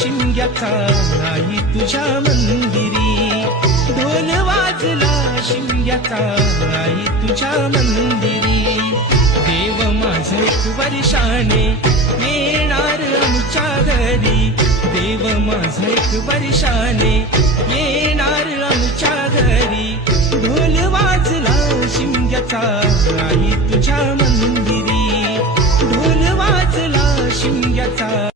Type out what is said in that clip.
शिमग्याचा आई तुझ्या मंदिरी, ढोल वाजला शिमग्याचा आई तुझ्या मंदिरी. देव माझा एक वर्षाने येणार आमच्या घरी, देव माझा एक वर्षाने येणार आमच्या घरी. ढोल वाजला शिमग्याचा आई तुझ्या मंदिरी, ढोल वाजला शिमग्याचा